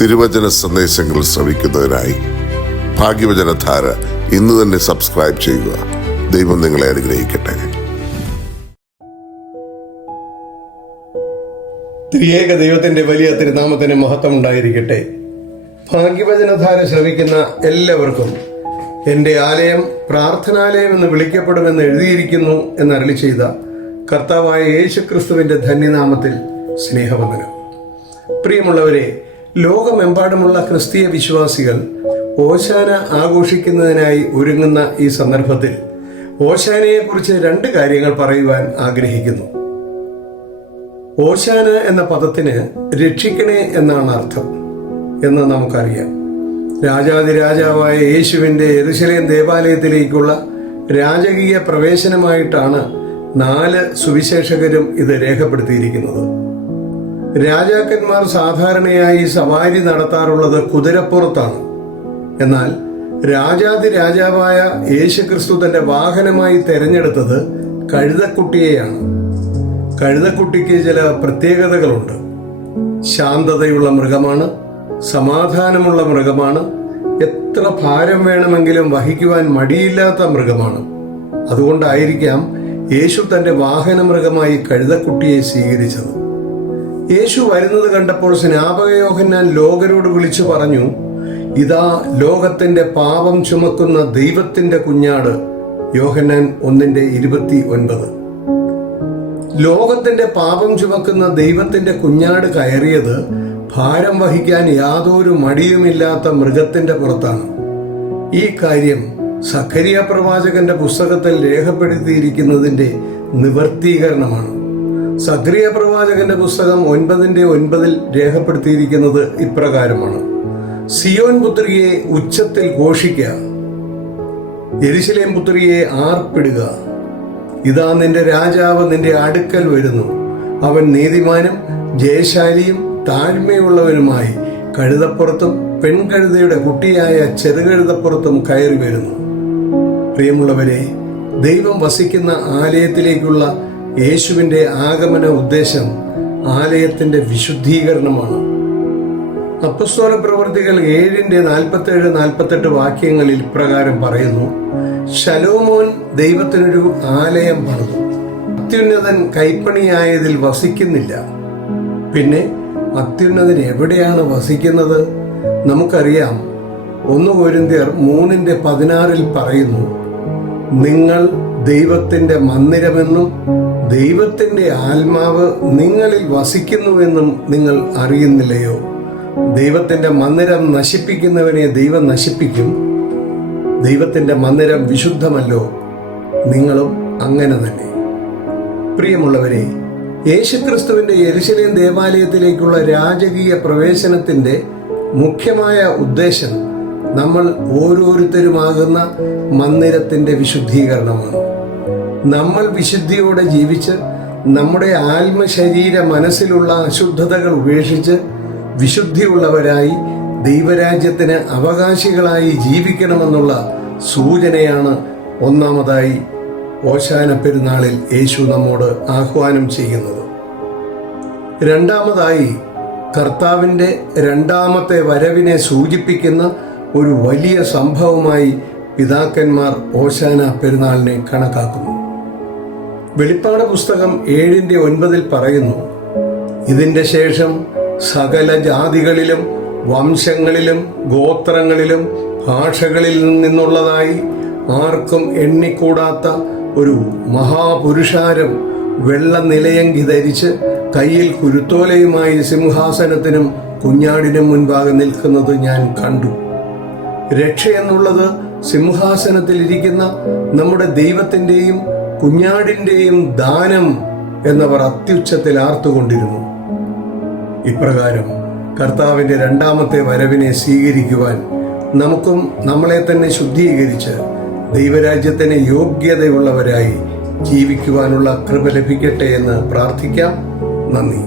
തിരുവചന സന്ദേശങ്ങൾ ശ്രവിക്കുന്നതിനായി ഭാഗ്യവചനധാര ഇന്ന് തന്നെ സബ്സ്ക്രൈബ് ചെയ്യുക. ദൈവം നിങ്ങളെ അനുഗ്രഹിക്കട്ടെ. ത്രിയേക ദൈവത്തിന്റെ വലിയ തിരുനാമത്തിന് മഹത്വം ഉണ്ടായിരിക്കട്ടെ. ഭാഗ്യവചനധാര ശ്രവിക്കുന്ന എല്ലാവർക്കും എൻ്റെ ആലയം പ്രാർത്ഥനാലയം എന്ന് വിളിക്കപ്പെടുമെന്ന് എഴുതിയിരിക്കുന്നു എന്നരുളി ചെയ്ത കർത്താവായ യേശുക്രിസ്തുവിന്റെ ധന്യനാമത്തിൽ സ്നേഹവന്ദനം. പ്രിയമുള്ളവരെ, ലോകമെമ്പാടുമുള്ള ക്രിസ്തീയ വിശ്വാസികൾ ഓശാന ആഘോഷിക്കുന്നതിനായി ഒരുങ്ങുന്ന ഈ സന്ദർഭത്തിൽ ഓശാനയെക്കുറിച്ച് 2 കാര്യങ്ങൾ പറയുവാൻ ആഗ്രഹിക്കുന്നു. ഓശാന എന്ന പദത്തിന് രക്ഷിക്കണേ എന്നാണ് അർത്ഥം എന്ന് നമുക്കറിയാം. രാജാതിരാജാവായ യേശുവിൻ്റെ യെരുശലേം ദേവാലയത്തിലേക്കുള്ള രാജകീയ പ്രവേശനമായിട്ടാണ് 4 സുവിശേഷകരും ഇത് രേഖപ്പെടുത്തിയിരിക്കുന്നത്. രാജാക്കന്മാർ സാധാരണയായി സവാരി നടത്താറുള്ളത് കുതിരപ്പുറത്താണ്. എന്നാൽ രാജാതിരാജാവായ യേശുക്രിസ്തു തന്റെ വാഹനമായി തെരഞ്ഞെടുത്തത് കഴുതക്കുട്ടിയെയാണ്. കഴുതക്കുട്ടിക്ക് ചില പ്രത്യേകതകളുണ്ട്. ശാന്തതയുള്ള മൃഗമാണ്, സമാധാനമുള്ള മൃഗമാണ്, എത്ര ഭാരം വേണമെങ്കിലും വഹിക്കുവാൻ മടിയില്ലാത്ത മൃഗമാണ്. അതുകൊണ്ടായിരിക്കാം യേശു തന്റെ വാഹന മൃഗമായി കഴുതക്കുട്ടിയെ സ്വീകരിച്ചത്. യേശു വരുന്നത് കണ്ടപ്പോൾ സ്നാപക യോഹന്നാൻ ലോകരോട് വിളിച്ചു പറഞ്ഞു, ഇതാ ലോകത്തിന്റെ പാപം ചുമക്കുന്ന ദൈവത്തിന്റെ കുഞ്ഞാട്. യോഹന്നാൻ 1:29. ലോകത്തിന്റെ പാപം ചുമക്കുന്ന ദൈവത്തിന്റെ കുഞ്ഞാട് കയറിയത് ഭാരം വഹിക്കാൻ യാതൊരു മടിയുമില്ലാത്ത മൃഗത്തിന്റെ പുറത്താണ്. ഈ കാര്യം സഖരിയ പ്രവാചകന്റെ പുസ്തകത്തിൽ രേഖപ്പെടുത്തിയിരിക്കുന്നതിന്റെ നിവർത്തീകരണമാണ്. സഖരിയ പ്രവാചകന്റെ പുസ്തകം 9:9 രേഖപ്പെടുത്തിയിരിക്കുന്നത് ഇപ്രകാരമാണ്: സിയോൻ പുത്രിയെ ഉച്ചത്തിൽ ഘോഷിക്കുക, യെരുശലേം പുത്രിയെ ആർപ്പിടുക. ഇതാ നിന്റെ രാജാവ് നിന്റെ അടുക്കൽ വരുന്നു. അവൻ നീതിമാനും ജയശാലിയും താഴ്മയുള്ളവനുമായി കഴുതപ്പുറത്തും പെൺകഴുതയുടെ കുട്ടിയായ ചെറുകഴുതപ്പുറത്തും കയറി വരുന്നു. പ്രിയമുള്ളവരെ, ദൈവം വസിക്കുന്ന ആലയത്തിലേക്കുള്ള യേശുവിന്റെ ആഗമന ഉദ്ദേശം ആലയത്തിന്റെ വിശുദ്ധീകരണമാണ്. അപ്പസ്തോല പ്രവൃത്തികൾ 7:47-48 വാക്യങ്ങളിൽ ഇപ്രകാരം പറയുന്നു: ശലോമോൻ ദൈവത്തിനൊരു ആലയം പണിതു, അത്യുന്നതൻ കൈപ്പണിയായതിൽ വസിക്കുന്നില്ല. പിന്നെ അത്യുന്നതൻ എവിടെയാണ് വസിക്കുന്നത്? നമുക്കറിയാം. 1 കൊരിന്ത്യർ 3:16 പറയുന്നു, നിങ്ങൾ ദൈവത്തിന്റെ മന്ദിരമെന്നും ദൈവത്തിന്റെ ആത്മാവ് നിങ്ങളിൽ വസിക്കുന്നുവെന്നും നിങ്ങൾ അറിയുന്നില്ലയോ? ദൈവത്തിന്റെ മന്ദിരം നശിപ്പിക്കുന്നവനെ ദൈവം നശിപ്പിക്കും. ദൈവത്തിന്റെ മന്ദിരം വിശുദ്ധമല്ലോ, നിങ്ങളും അങ്ങനെ തന്നെ. പ്രിയമുള്ളവരെ, യേശുക്രിസ്തുവിന്റെ യെരുശലേം ദേവാലയത്തിലേക്കുള്ള രാജകീയ പ്രവേശനത്തിന്റെ മുഖ്യമായ ഉദ്ദേശം നമ്മൾ ഓരോരുത്തരുമാകുന്ന മന്ദിരത്തിന്റെ വിശുദ്ധീകരണമാണ്. നമ്മൾ വിശുദ്ധിയോടെ ജീവിച്ച് നമ്മുടെ ആത്മശരീര മനസ്സിലുള്ള അശുദ്ധതകൾ ഉപേക്ഷിച്ച് വിശുദ്ധിയുള്ളവരായി ദൈവരാജ്യത്തിന് അവകാശികളായി ജീവിക്കണമെന്നുള്ള സൂചനയാണ് ഒന്നാമതായി ഓശാന പെരുന്നാളിൽ യേശു നമ്മോട് ആഹ്വാനം ചെയ്യുന്നത്. രണ്ടാമതായി, കർത്താവിൻ്റെ 2ാമത്തെ വരവിനെ സൂചിപ്പിക്കുന്ന ഒരു വലിയ സംഭവമായി പിതാക്കന്മാർ ഓശാന പെരുന്നാളിനെ കണക്കാക്കുന്നു. വെളിപ്പാട് പുസ്തകം 7:9 പറയുന്നു, ഇതിന്റെ ശേഷം സകല ജാതികളിലും വംശങ്ങളിലും ഗോത്രങ്ങളിലും ഭാഷകളിൽ നിന്നുള്ളതായി ആർക്കും എണ്ണിക്കൂടാത്ത ഒരു മഹാപുരുഷാരം വെള്ള നിലയങ്കി ധരിച്ച് കയ്യിൽ കുരുത്തോലയുമായി സിംഹാസനത്തിനും കുഞ്ഞാടിനും മുൻപാകെ നിൽക്കുന്നത് ഞാൻ കണ്ടു. രക്ഷ എന്നുള്ളത് സിംഹാസനത്തിൽ ഇരിക്കുന്ന നമ്മുടെ ദൈവത്തിൻ്റെയും കുഞ്ഞാടിൻ്റെയും ദാനം എന്നവർ അത്യുച്ചത്തിൽ ആർത്തുകൊണ്ടിരുന്നു. ഇപ്രകാരം കർത്താവിൻ്റെ 2ാമത്തെ വരവിനെ സ്വീകരിക്കുവാൻ നമുക്കും നമ്മളെ തന്നെ ശുദ്ധീകരിച്ച് ദൈവരാജ്യത്തിന് യോഗ്യതയുള്ളവരായി ജീവിക്കുവാനുള്ള കൃപ ലഭിക്കട്ടെ എന്ന് പ്രാർത്ഥിക്കാം. നന്ദി.